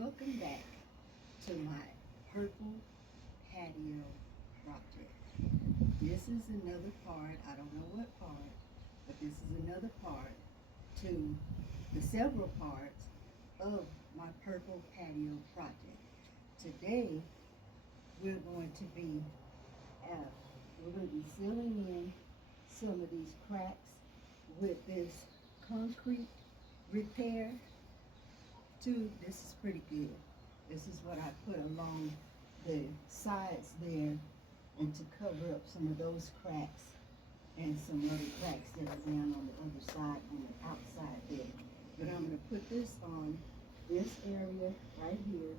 Welcome back to my Purple Patio Project. This is another part, I don't know what part, but this is another part to the several parts of my Purple Patio Project. Today we're going to be uh, we're going to be sealing in some of these cracks with this concrete repair tube. This is pretty good. This is what I put along the sides there and to cover up some of those cracks and some other cracks that are down on the other side on the outside there. But I'm going to put this on this area right here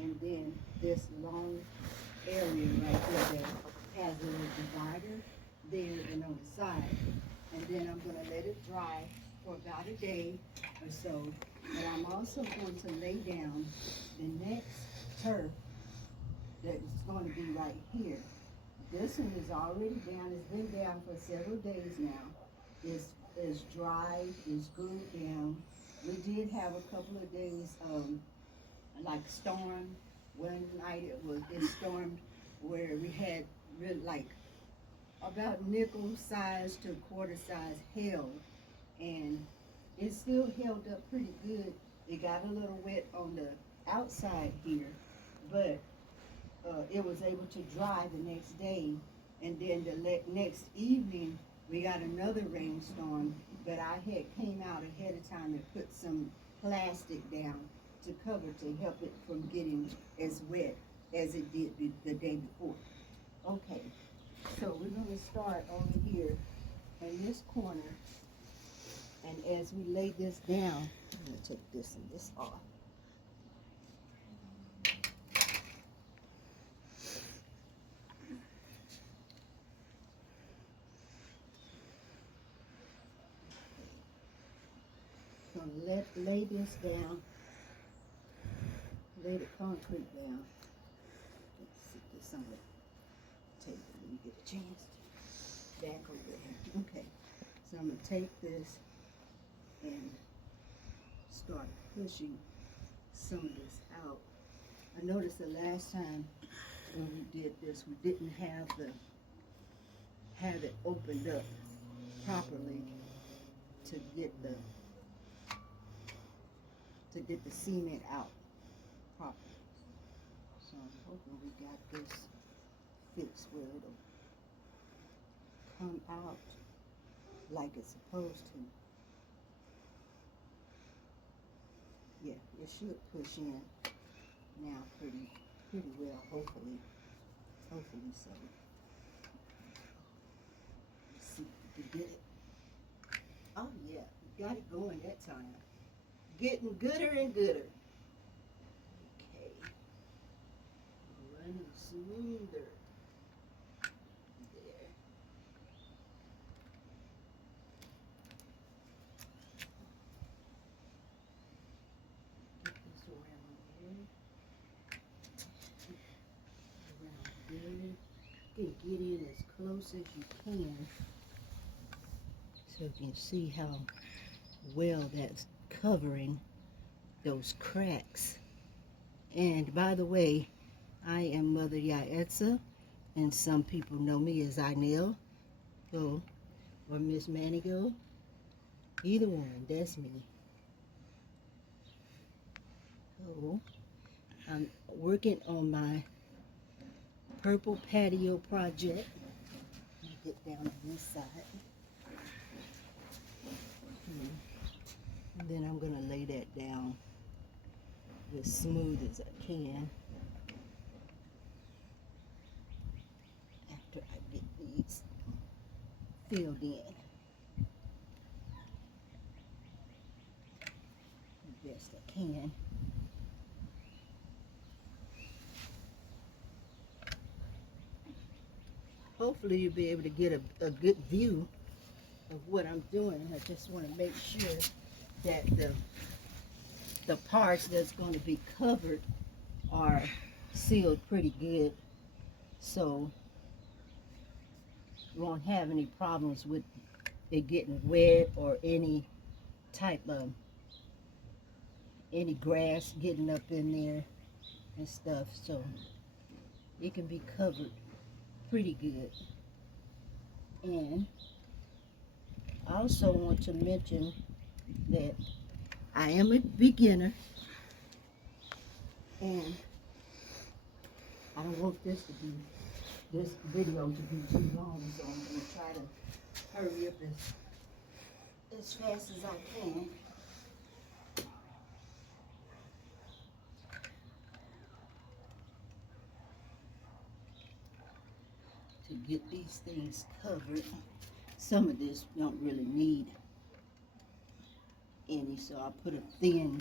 and then this long area right here that has a little divider there and on the side. And then I'm going to let it dry for about a day or so. But I'm also going to lay down the next turf that is going to be right here. This one is already down. It's been down for several days now. It's dry. It's good down. We did have a couple of days like storm. One night it stormed where we had really like about nickel size to quarter size hail, and it still held up pretty good. It got a little wet on the outside here, but it was able to dry the next day. And then the next evening, we got another rainstorm, but I had came out ahead of time and put some plastic down to cover to help it from getting as wet as it did the day before. Okay, so we're going to start over here in this corner. And as we lay this down, I'm going to take this and this off. I'm going to lay this down, lay the concrete down. Let's see this on the table when you get a chance. Back over there. Okay, so I'm going to take this and start pushing some of this out. I noticed the last time when we did this, we didn't have it opened up properly to get the cement out properly. So I'm hoping we got this fixed where it'll come out like it's supposed to. Yeah, it should push in now pretty well, hopefully so. Let's see if we can get it. Oh yeah, we got it going that time. Getting gooder and gooder. Okay, running smoother. There. Get this around there. Around there. You can get in as close as you can so you can see how well that's covering those cracks. And by the way, I am Mother Yah'Etsah, and some people know me as Inel or Miss Manigo. Either one, that's me. So I'm working on my Purple Patio Project. Let me get down on this side. And then I'm going to lay that down as smooth as I can after I get these filled in the best I can. Hopefully you'll be able to get a good view of what I'm doing. I just want to make sure that the parts that's going to be covered are sealed pretty good, so you won't have any problems with it getting wet or any type of any grass getting up in there and stuff, so it can be covered pretty good. And I also want to mention that I am a beginner, and I don't want this video to be too long, so I'm going to try to hurry up as fast as I can. To get these things covered. Some of this don't really need any, so I'll put a thin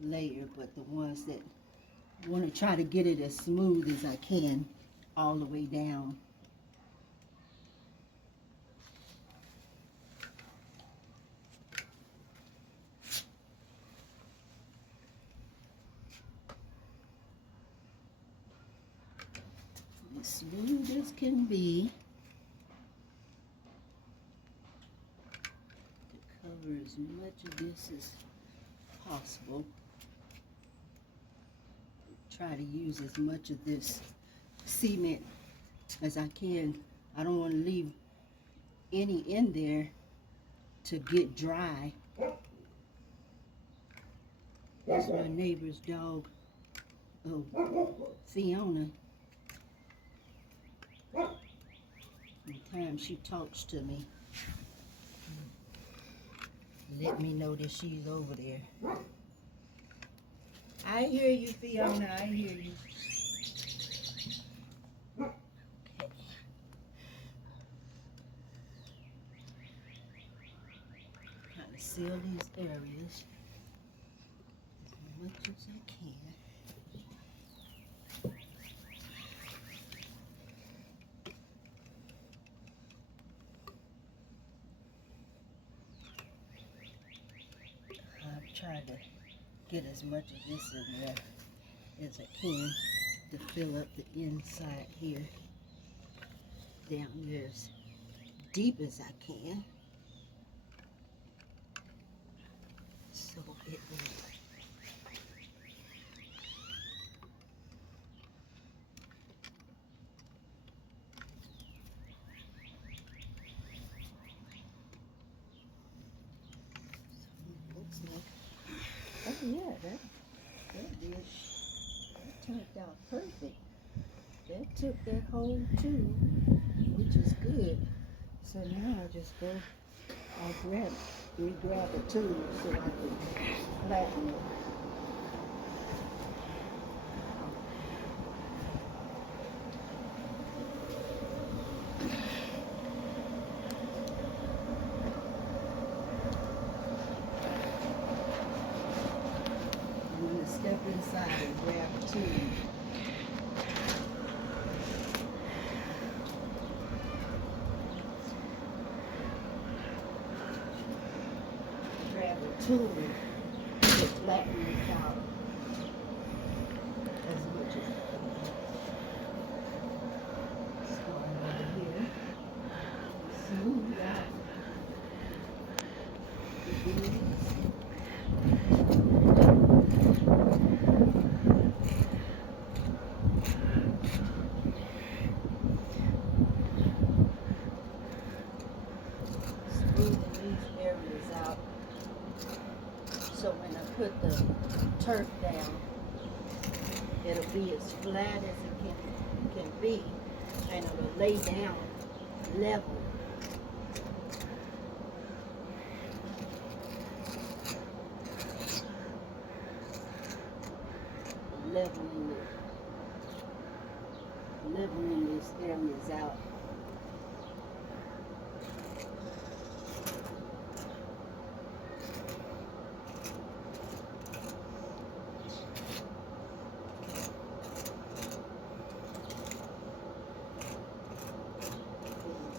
layer, but the ones that want to try to get it as smooth as I can all the way down. As smooth as can be to cover as much of this as possible. Try to use as much of this cement as I can. I don't want to leave any in there to get dry. That's my neighbor's dog, Fiona. Sometimes she talks to me, let me know that she's over there. I hear you, Fiona, I hear you. Okay. Trying to seal these areas as much as I can. I've tried to get as much of this in there as I can to fill up the inside here, down there as deep as I can, so it will oh yeah, that turned out perfect. That took that whole tube, which is good. So now I just go, I'll re-grab a tube so I can flatten it. Step inside and grab a tube. Grab a tube to flatten this out as much as I can. Start over here. Smooth out the beads. So when I put the turf down, it'll be as flat as it can be, and it'll lay down level. Leveling these areas out.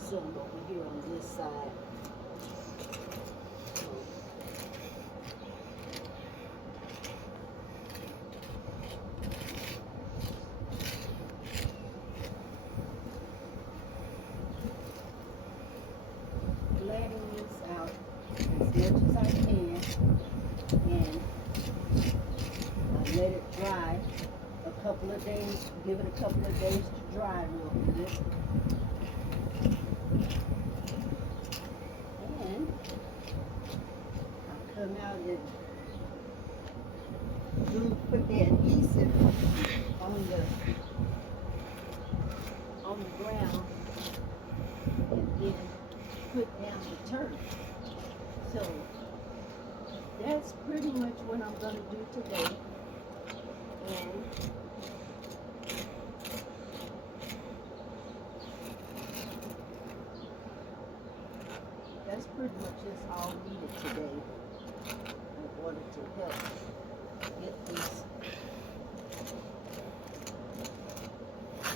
Some over here on this side. Flatten this out as much as I can, and let it dry a couple of days, give it a couple of days to dry real good. And I'll come out and put the adhesive on the ground and then put down the turf. So that's pretty much what I'm going to do today. And that's pretty much just all needed today in order to help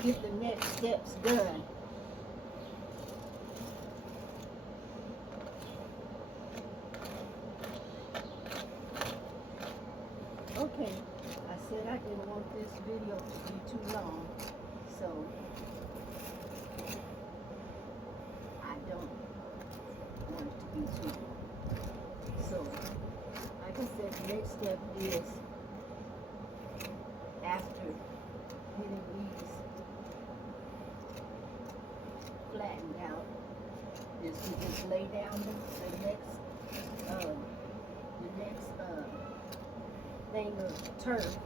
get the next steps done. Okay, I said I didn't want this video to be too long, so I don't want it to be too long. So, like I said, the next step is, after getting these flattened out, is to just lay down the next thing of turf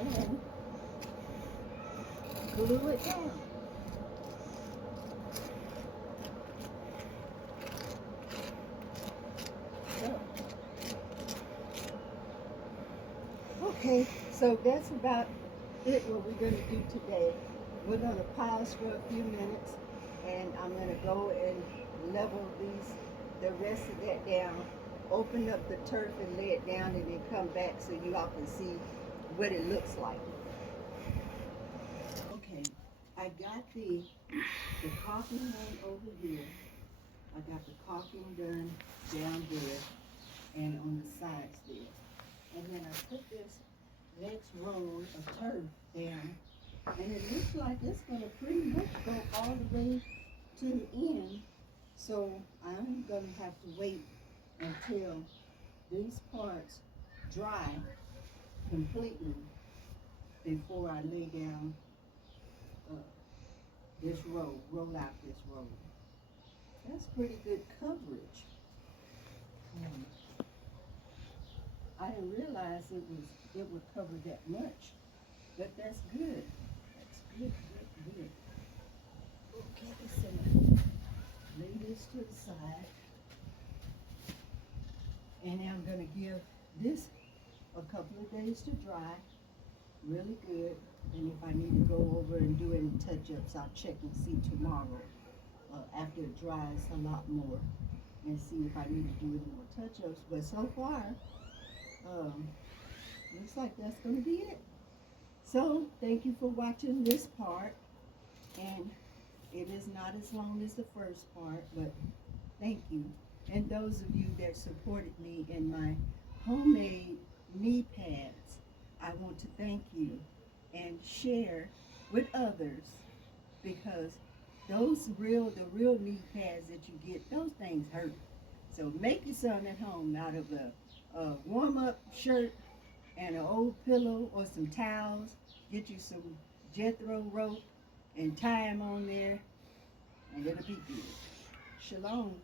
and glue it down. So, okay, so that's about it what we're going to do today. We're going to pause for a few minutes, and I'm going to go and level the rest of that down, open up the turf and lay it down, and then come back so you all can see what it looks like. Okay, I got the caulking done over here. I got the caulking done down there and on the sides there. And then I put this next roll of turf down, and it looks like it's going to pretty much go all the way to the end. So I'm going to have to wait until these parts dry completely before I lay down this roll out this roll. That's pretty good coverage. I didn't realize it would cover that much, but that's good. That's good. Okay, so lay this to the side, and I'm going to give this a couple of days to dry really good. And if I need to go over and do any touch-ups, I'll check and see tomorrow after it dries a lot more, and see if I need to do any more touch-ups. But so far, looks like that's going to be it. So thank you for watching this part, and it is not as long as the first part, but thank you. And those of you that supported me in my homemade knee pads, I want to thank you and share with others, because the real knee pads that you get, those things hurt. So make you some at home out of a warm-up shirt and an old pillow or some towels. Get you some Jethro rope and tie them on there, and it'll be good. Shalom.